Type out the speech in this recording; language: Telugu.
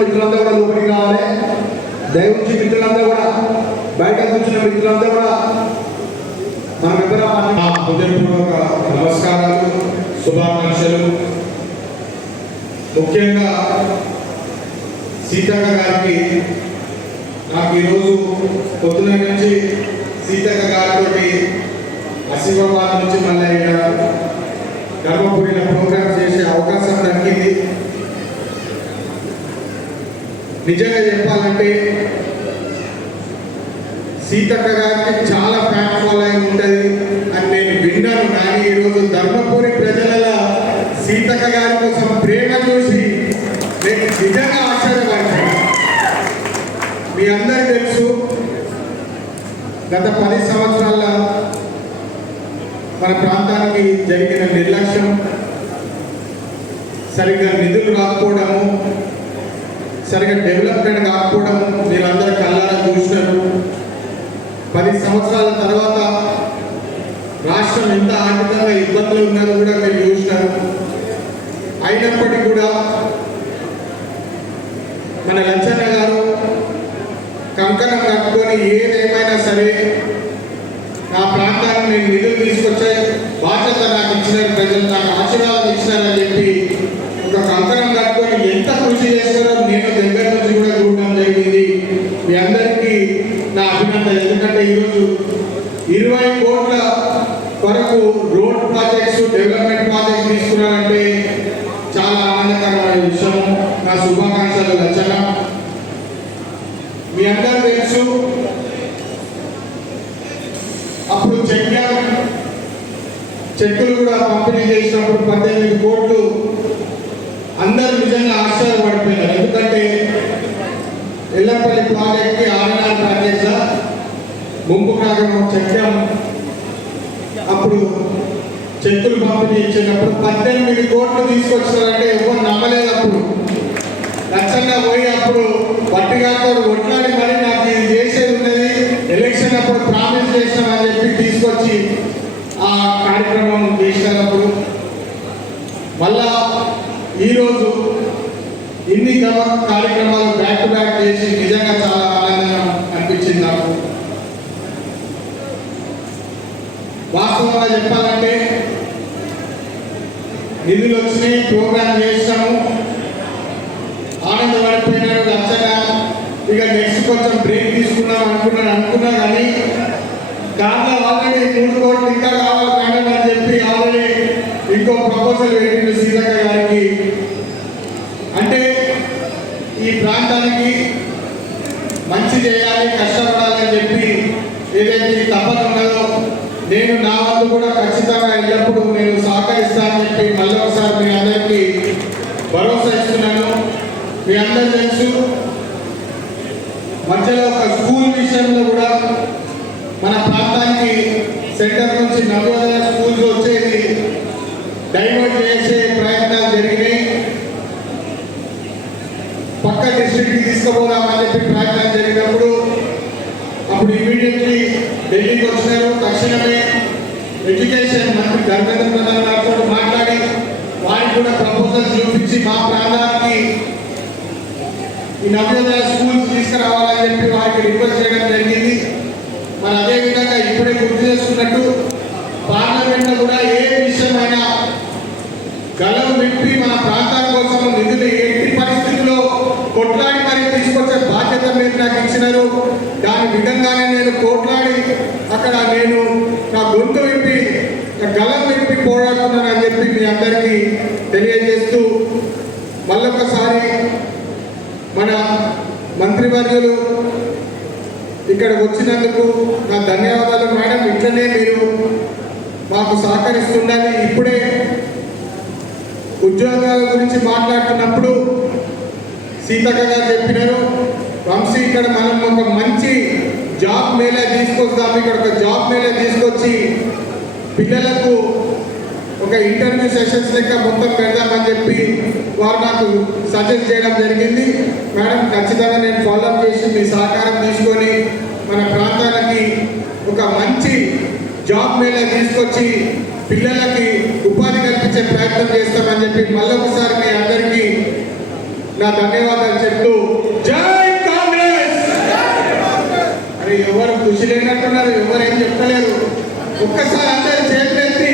మిత్రులందరూ కూడా లోపలికి రావాలి. దయవుంచి మిత్రులందరూ కూడా బయట కూర్చున్న మిత్రులందరూ కూడా మన హృదయపూర్వక నమస్కారాలు, శుభాకాంక్షలు. ముఖ్యంగా సీతక్క గారికి నాకు ఈరోజు పొద్దున నుంచి సీతక్క గారితో ఆశీర్వాదం నుంచి మళ్ళీ ధర్మపురిలో ప్రోగ్రామ్ చేసే అవకాశం దక్కింది. నిజంగా చెప్పాలంటే సీతక్క గారికి చాలా ఫ్యాన్ ఫాలోయింగ్ ఉంటుంది అని నేను విన్నాను. కానీ ఈరోజు ధర్మపురి ప్రజల సీతక్క గారి కోసం ప్రేమ చూసి నేను నిజంగా ఆశ్చర్యపడ్డాను. మీ అందరికీ తెలుసు, గత 10 సంవత్సరాల మన ప్రాంతానికి జరిగిన నిర్లక్ష్యం, సరిగ్గా నిధులు రాకపోవడము, సరిగ్గా డెవలప్మెంట్ కాకపోవడం మీరందరూ కళ్ళారా చూసినారు. 10 సంవత్సరాల తర్వాత రాష్ట్రం ఎంత ఆర్థికంగా ఇబ్బందులు ఉన్నారో కూడా మీరు చూసినారు. అయినప్పటికీ కూడా మన లచ్చన్న గారు కంకణం కట్టుకొని ఏదేమైనా సరే నా ప్రాంతానికి నేను నిధులు తీసుకొచ్చే బాధ్యత నాకు ఇచ్చినారు, ప్రజలు నాకు ఆశీర్వాదం ఇచ్చినారని చెప్పి ఒక కంకణం కట్టుకొని ఎంత కృషి చేస్తారో నేను దగ్గర నుంచి కూడా చూడడం జరిగింది. మీ అందరికీ నా అభినందన. ఎందుకంటే ఈరోజు 20 కోట్ల వరకు రోడ్ ప్రాజెక్ట్స్, డెవలప్మెంట్ ప్రాజెక్ట్ తీసుకున్నారంటే చాలా ఆనందకరమైన విషయం. నా శుభాకాంక్షలు లచ్చన్న. మీ అందరూ తెలుసు, అప్పుడు చెక్కులు కూడా పంపిణీ చేసినప్పుడు 18 కోట్లు అందరూ నిజంగా ఆశ్చర్యపడిపోయినారు. ఎందుకంటే ఎల్లంపల్లి ప్రాజెక్ట్కి ఆర్ఎన్ఆర్ ప్యాకేజ్ ముంపు కాగడం చెక్కాం. అప్పుడు చెక్కులు పంపిణీ ఇచ్చినప్పుడు 18 కోట్లు తీసుకొచ్చినారంటే ఎవరు నమ్మలేదు. అప్పుడు లచ్చన్న పోయి అప్పుడు పట్టిగాతో కొట్లాడి మరి నాకు ఇది చేసేది ఉన్నది, ఎలక్షన్ అప్పుడు ప్రామిస్ చేసినామని చెప్పి తీసుకొచ్చి ఆ కార్యక్రమం చేసినప్పుడు మళ్ళా ఈరోజు ఇన్ని కార్యక్రమాలు బ్యాక్ టు బ్యాక్ చేసి నిజంగా చాలా ఆనందంగా అనిపించింది నాకు. వాస్తవంగా చెప్పాలంటే నిధులు వచ్చినాయి, ప్రోగ్రామ్ చేస్తాము, ఆనందపడిపోయినాడు లచ్చన్న. ఇక నెక్స్ట్ కొంచెం బ్రేక్ తీసుకున్నాం అనుకున్నా కానీ దాంట్లో ఆల్రెడీ 3 కోట్లు ఇంకా కావాలి మేడం అని చెప్పి ఆల్రెడీ ఇంకో ప్రపోజల్ పెట్టిండు సీతక్క గారికి. అంటే ఈ ప్రాంతానికి మంచి చేయాలి, కష్టపడాలని చెప్పి ఏదైతే తపన ఉన్నదో నేను నా వంతు కూడా ఖచ్చితంగా ఎల్లప్పుడూ నేను సహకరిస్తానని చెప్పి మళ్ళీ ఒకసారి మీ అందరికీ భరోసా ఇస్తున్నాను. మీ అందరూ తెలుసు, మధ్యలో ఒక స్కూల్ విషయంలో కూడా మన ప్రాంతానికి సెంటర్ నుంచి నవోదయ స్కూల్స్ వచ్చేది డైవర్ట్ చేసే ప్రయత్నాలు జరిగినాయి. పక్క డిస్ట్రిక్ట్కి తీసుకుపోదామని చెప్పి ప్రయత్నం జరిగినప్పుడు అప్పుడు ఇమీడియట్లీ ఢిల్లీకి వచ్చినారు. తక్షణమే ఎడ్యుకేషన్ మంత్రి ధర్మేంద్ర ప్రధాన్ గారితో మాట్లాడి వారికి కూడా ప్రపోజల్ చూపించి మా ప్రాంతానికి ఈ నవోదయ స్కూల్స్ తీసుకురావాలని చెప్పి వారికి రిక్వెస్ట్ చేయడం జరిగింది. మరి అదేవిధంగా ఇప్పుడే గుర్తు చేసుకున్నట్టు పార్లమెంట్లో కూడా ఏ విషయమైనా గలం విప్పి మన ప్రాంతాల కోసం నిధులు ఎట్టి పరిస్థితుల్లో కొట్లాడి మరి తీసుకొచ్చే బాధ్యత మీరు నాకు ఇచ్చినారు. దాని విధంగానే నేను కొట్లాడి అక్కడ నేను నా గొంతు విప్పి గలం విప్పి పోరాడుతున్నానని చెప్పి మీ అందరికీ తెలియజేస్తూ మళ్ళొకసారి మన మంత్రివర్యులు ఇక్కడ వచ్చినందుకు నా ధన్యవాదాలు మేడం. ఇట్లనే మీరు మాకు సహకరిస్తుండాలి. ఇప్పుడే ఉద్యోగాల గురించి మాట్లాడుతున్నప్పుడు సీతక్క గారు చెప్పినారు, వంశీ ఇక్కడ మనం ఒక మంచి జాబ్ మేళా తీసుకొస్తాము, ఇక్కడ ఒక జాబ్ మేళా తీసుకొచ్చి పిల్లలకు ఒక ఇంటర్వ్యూ సెషన్స్ లెక్క మొత్తం పెడదామని చెప్పి వారు నాకు సజెస్ట్ చేయడం జరిగింది. మేడం ఖచ్చితంగా నేను ఫాలోఅప్ చేసి మీ సహకారం తీసుకొని మన ప్రాంతానికి ఒక మంచి జాబ్ మేళా తీసుకొచ్చి పిల్లలకి ఉపాధి కల్పించే ప్రయత్నం చేస్తామని చెప్పి మళ్ళొకసారి మీ అందరికీ నా ధన్యవాదాలు చెప్తూ మరి ఎవరు కృషి లేనట్టున్నారు, ఎవరు ఏం చెప్పలేరు. ఒక్కసారి అందరు చేతులెత్తి